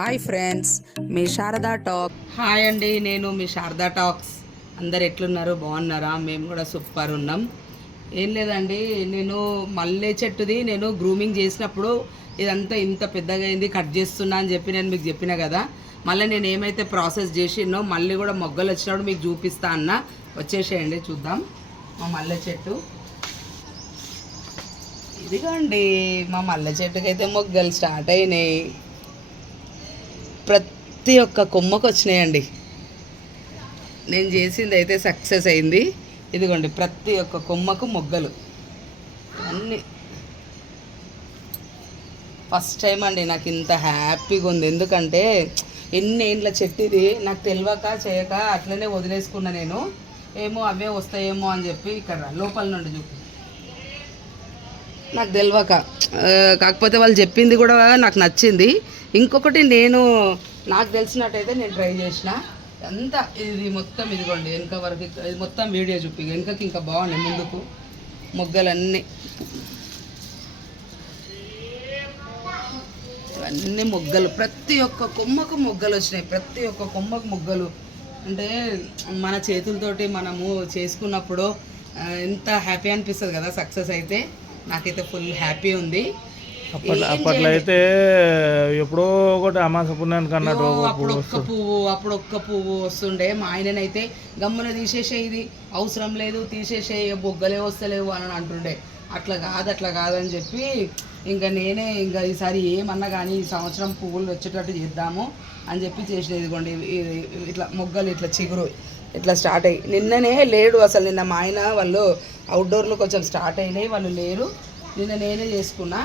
Hi friends, మీ Sharada talk. Hi అండి, నేను మీ Sharada talks. అందరు ఎట్లున్నారు? బాగున్నారా? మేము కూడా సూపర్ ఉన్నాం. ఏం లేదండి, నేను మల్లె చెట్టుది నేను గ్రూమింగ్ చేసినప్పుడు ఇదంతా ఇంత పెద్దగా అయింది, కట్ చేస్తున్నా అని చెప్పి నేను మీకు చెప్పిన కదా. మళ్ళీ నేను ఏమైతే ప్రాసెస్ చేసినో మళ్ళీ కూడా మొగ్గలు వచ్చినప్పుడు మీకు చూపిస్తా అన్న. వచ్చేసేయండి, చూద్దాం మా మల్లె చెట్టు. ఇదిగోండి మా మల్లె చెట్టుకైతే మొగ్గలు స్టార్ట్ అయినాయి. ప్రతి ఒక్క కొమ్మకు వచ్చినాయండి. నేను చేసింది అయితే సక్సెస్ అయింది. ఇదిగోండి ప్రతి ఒక్క కొమ్మకు మొగ్గలు అన్నీ. ఫస్ట్ టైం అండి నాకు ఇంత హ్యాపీగా ఉంది. ఎందుకంటే ఎన్ని ఏండ్ల చెట్టు ఇది, నాకు తెలియక చేయక అట్లనే వదిలేసుకున్నా. నేను ఏమో అవే వస్తాయేమో అని చెప్పి ఇక్కడ లోపల నుండి చూపి నాకు తెలియక, కాకపోతే వాళ్ళు చెప్పింది కూడా నాకు నచ్చింది. ఇంకొకటి నాకు తెలిసినట్టయితే నేను ట్రై చేసిన అంతా. ఇది మొత్తం ఇదిగోండి వెనక వరకు, ఇది మొత్తం వీడియో చూపి. వెనకకి ఇంకా బాగున్నాయి, ముందుకు మొగ్గలన్నీ, ఇవన్నీ మొగ్గలు. ప్రతి ఒక్క కొమ్మకు మొగ్గలు వచ్చినాయి, ప్రతి ఒక్క కొమ్మకు మొగ్గలు. అంటే మన చేతులతోటి మనము చేసుకున్నప్పుడు ఎంత హ్యాపీ అనిపిస్తుంది కదా. సక్సెస్ అయితే నాకైతే ఫుల్ హ్యాపీ ఉంది. అప్పట్లో అయితే ఎప్పుడో ఒకటి అమాస పుణ్యానికి అన్నట్టు అప్పుడొక్క పువ్వు వస్తుండే. మా ఆయననైతే గమ్మున తీసేసే, ఇది అవసరం లేదు తీసేసే, బొగ్గలే వస్తలేవు అని అంటుండే. అట్లా కాదని చెప్పి నేనే ఈసారి ఏమన్నా కానీ ఈ సంవత్సరం పువ్వులు వచ్చేటట్టు చేద్దాము అని చెప్పి చేసిన. ఇదిగోండి ఇట్లా మొగ్గలు ఇట్లా చిగురు ఇట్లా స్టార్ట్ అయ్యి. నిన్ననే లేడు అసలు. నిన్న మా ఆయన వాళ్ళు అవుట్డోర్లో కొంచెం స్టార్ట్ అయినాయి, వాళ్ళు లేరు. నిన్న నేనే చేసుకున్నా.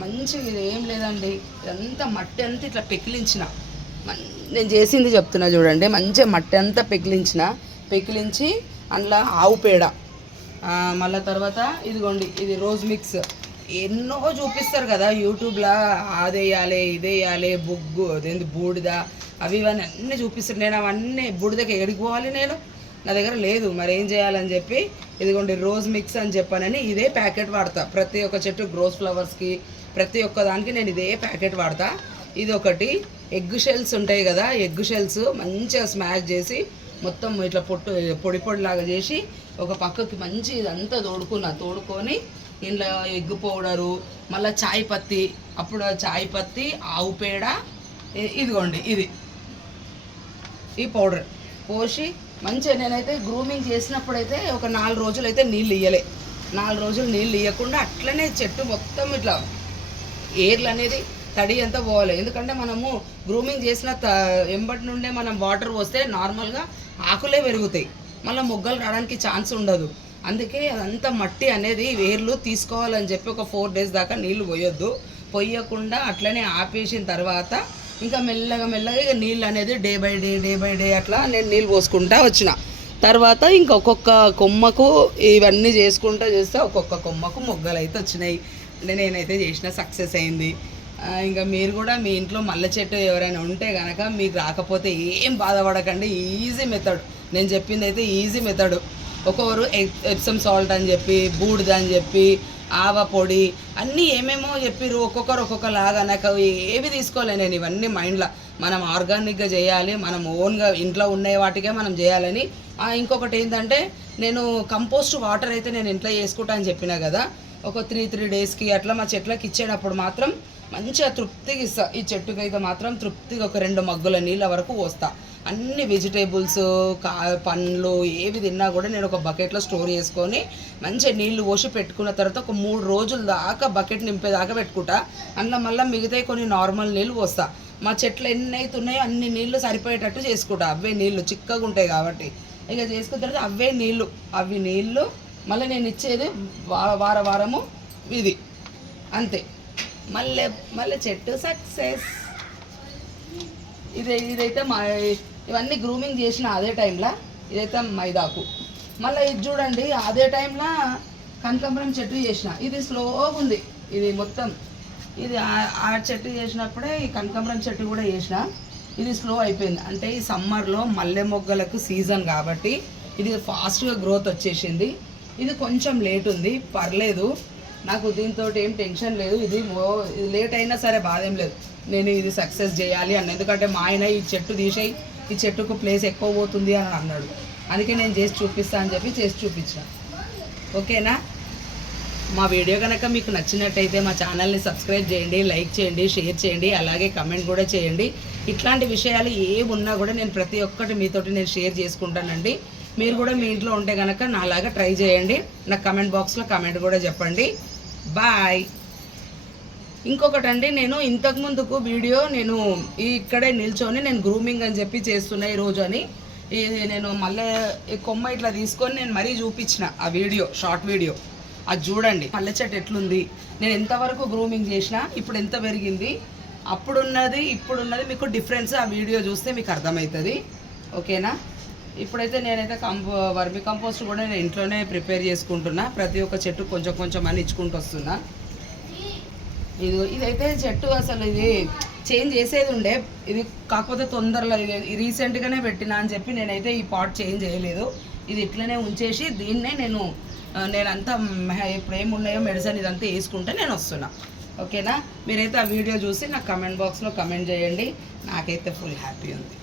మంచిగా ఏం లేదండి, ఇదంతా మట్టి అంతా ఇట్లా పెకిలించిన. నేను చేసింది చెప్తున్నా చూడండి. మంచిగా మట్టి అంతా పెకిలించి అందులో ఆవు పేడ, మళ్ళీ తర్వాత ఇదిగోండి ఇది రోజ్ మిక్స్. ఎన్నో చూపిస్తారు కదా యూట్యూబ్లో, అదేయాలి ఇదేయాలి, బొగ్గు అదేంటి బూడిద, అవి ఇవన్నీ అన్నీ చూపిస్తారు. నేను అవన్నీ బూడిదకి ఎడిపోవాలి, నేను నా దగ్గర లేదు. మరి ఏం చేయాలని చెప్పి ఇదిగోండి రోజ్ మిక్స్ అని చెప్పానని ఇదే ప్యాకెట్ వాడతా. ప్రతి ఒక్క చెట్టు గ్రోస్ ఫ్లవర్స్కి ప్రతి ఒక్క దానికి నేను ఇదే ప్యాకెట్ వాడతా. ఇది ఒకటి. ఎగ్ షెల్స్ ఉంటాయి కదా, ఎగ్ షెల్స్ మంచిగా స్మాష్ చేసి మొత్తం ఇట్లా పొడి పొడిలాగా చేసి ఒక పక్కకి మంచి ఇదంతా తోడుకొని ఇంట్లో ఎగ్ పౌడరు, మళ్ళీ చాయ్ పత్తి, అప్పుడు చాయ్ పత్తి, ఆవు పేడ, ఇదిగోండి ఈ పౌడర్ పోసి మంచిగా నేనైతే గ్రూమింగ్ చేసినప్పుడైతే ఒక 4 రోజులు అయితే నీళ్ళు ఇయ్యలే. 4 రోజులు నీళ్ళు ఇవ్వకుండా అట్లనే చెట్టు మొత్తం ఇట్లా ఏర్లు అనేది తడి అంతా పోవాలి. ఎందుకంటే మనము గ్రూమింగ్ చేసిన ఎంబటి నుండే మనం వాటర్ పోస్తే నార్మల్గా ఆకులే పెరుగుతాయి, మళ్ళీ మొగ్గలు రావడానికి ఛాన్స్ ఉండదు. అందుకే అదంతా మట్టి అనేది వేర్లు తీసుకోవాలని చెప్పి ఒక 4 డేస్ దాకా నీళ్ళు పోయకుండా అట్లనే ఆపేసిన తర్వాత ఇంకా మెల్లగా ఇక నీళ్ళు అనేది డే బై డే అట్లా నేను నీళ్ళు పోసుకుంటా వచ్చిన. తర్వాత ఇంకొక్కొక్క కొమ్మకు ఇవన్నీ చేస్తే ఒక్కొక్క కొమ్మకు మొగ్గలు అయితే వచ్చినాయి. నేనైతే చేసిన సక్సెస్ అయింది. ఇంకా మీరు కూడా మీ ఇంట్లో మల్లె చెట్టు ఎవరైనా ఉంటే కనుక మీకు రాకపోతే ఏం బాధపడకండి. ఈజీ మెథడ్ నేను చెప్పింది అయితే ఈజీ మెథడ్. ఒక్కొక్కరు ఎప్సమ్ సాల్ట్ అని చెప్పి, బూడిద అని చెప్పి, ఆవ పొడి అన్నీ ఏమేమో చెప్పిర్రు. ఒక్కొక్కరు ఒక్కొక్కలాగా. నాకు ఏవి తీసుకోలే నేను. ఇవన్నీ మైండ్లో మనం ఆర్గానిక్గా చేయాలి, మనం ఓన్గా ఇంట్లో ఉండే వాటికే మనం చేయాలని. ఇంకొకటి ఏంటంటే నేను కంపోస్ట్ వాటర్ అయితే నేను ఇంట్లో చేసుకుంటా అని చెప్పినా కదా. ఒక 3 డేస్కి అట్లా మా చెట్లకి ఇచ్చేటప్పుడు మాత్రం మంచిగా తృప్తిగా ఇస్తా. ఈ చెట్టుకి అయితే మాత్రం తృప్తిగా ఒక 2 మగ్గుల నీళ్ళ వరకు పోస్తా. అన్ని వెజిటేబుల్స్, పండ్లు ఏవి తిన్నా కూడా నేను ఒక బకెట్లో స్టోర్ చేసుకొని మంచిగా నీళ్లు పోసి పెట్టుకున్న తర్వాత ఒక 3 రోజుల దాకా బకెట్ నింపేదాకా పెట్టుకుంటా. అందులో మళ్ళీ మిగతాయి కొన్ని నార్మల్ నీళ్ళు పోస్తా. మా చెట్లు ఎన్ని అయితే ఉన్నాయో అన్ని నీళ్లు సరిపోయేటట్టు చేసుకుంటా. అవే నీళ్ళు చిక్కగా ఉంటాయి కాబట్టి ఇక చేసుకున్న తర్వాత అవి నీళ్ళు మళ్ళీ నేను ఇచ్చేది వారము ఇది అంతే. మళ్ళీ చెట్టు సక్సెస్. ఇదైతే ఇవన్నీ గ్రూమింగ్ చేసిన అదే టైంలో. ఇదైతే మైదాకు. మళ్ళీ ఇది చూడండి, అదే టైంలో కనకాంబరం చెట్టు చేసిన. ఇది స్లోగా ఉంది, ఇది మొత్తం ఇది ఆ చెట్టు చేసినప్పుడే ఈ కనకాంబరం చెట్టు కూడా చేసిన. ఇది స్లో అయిపోయింది. అంటే ఈ సమ్మర్లో మల్లె మొగ్గలకు సీజన్ కాబట్టి ఇది ఫాస్ట్గా గ్రోత్ వచ్చేసింది. ఇది కొంచెం లేట్ ఉంది, పర్లేదు. నాకు దీంతో ఏం టెన్షన్ లేదు. ఇది లేట్ అయినా సరే బాధ ఏం లేదు. నేను ఇది సక్సెస్ చేయాలి అన్న. ఎందుకంటే మా ఆయన ఈ చెట్టు తీసేయి, ఈ చెట్టుకు ప్లేస్ ఎక్కువ పోతుంది అని అన్నాడు. అందుకే నేను చేసి చూపిస్తా అని చెప్పి చేసి చూపించిన. ఓకేనా? మా వీడియో కనుక మీకు నచ్చినట్టయితే మా ఛానల్ని సబ్స్క్రైబ్ చేయండి, లైక్ చేయండి, షేర్ చేయండి, అలాగే కమెంట్ కూడా చేయండి. ఇట్లాంటి విషయాలు ఏమున్నా కూడా నేను ప్రతి ఒక్కటి మీతోటి నేను షేర్ చేసుకుంటానండి. మీరు కూడా మీ ఇంట్లో ఉంటే కనుక నాలాగా ట్రై చేయండి. నాకు కమెంట్ బాక్స్లో కమెంట్ కూడా చెప్పండి. బాయ్. ఇంకొకటి అండి, నేను ఇంతకుముందుకు వీడియో నేను ఇక్కడే నిల్చొని నేను గ్రూమింగ్ అని చెప్పి చేస్తున్నా ఈరోజు అని. ఇది నేను మళ్ళీ ఈ కొమ్మ ఇట్లా తీసుకొని నేను మరీ చూపించిన ఆ వీడియో, షార్ట్ వీడియో. అది చూడండి మల్లె చెట్టు ఎట్లుంది, నేను ఎంతవరకు గ్రూమింగ్ చేసినా, ఇప్పుడు ఎంత పెరిగింది, అప్పుడున్నది ఇప్పుడున్నది మీకు డిఫరెన్స్ ఆ వీడియో చూస్తే మీకు అర్థమవుతుంది. ఓకేనా? ఇప్పుడైతే నేనైతే వర్మి కంపోస్ట్ కూడా నేను ఇంట్లోనే ప్రిపేర్ చేసుకుంటున్నా. ప్రతి ఒక్క చెట్టు కొంచెం కొంచెం అని ఇచ్చుకుంటూ వస్తున్నా. ఇదైతే చెట్టు అసలు ఇది చేంజ్ చేసేది ఉండే, ఇది కాకపోతే తొందరలో ఇది రీసెంట్గానే పెట్టినా అని చెప్పి నేనైతే ఈ పాట్ చేంజ్ చేయలేదు. ఇది ఇట్లనే ఉంచేసి దీన్నే నేనంతా ఇప్పుడు ఏమున్నాయో మెడిసిన్ ఇదంతా వేసుకుంటే నేను వస్తున్నా. ఓకేనా? మీరైతే ఆ వీడియో చూసి నాకు కమెంట్ బాక్స్లో కమెంట్ చేయండి. నాకైతే ఫుల్ హ్యాపీ ఉంది.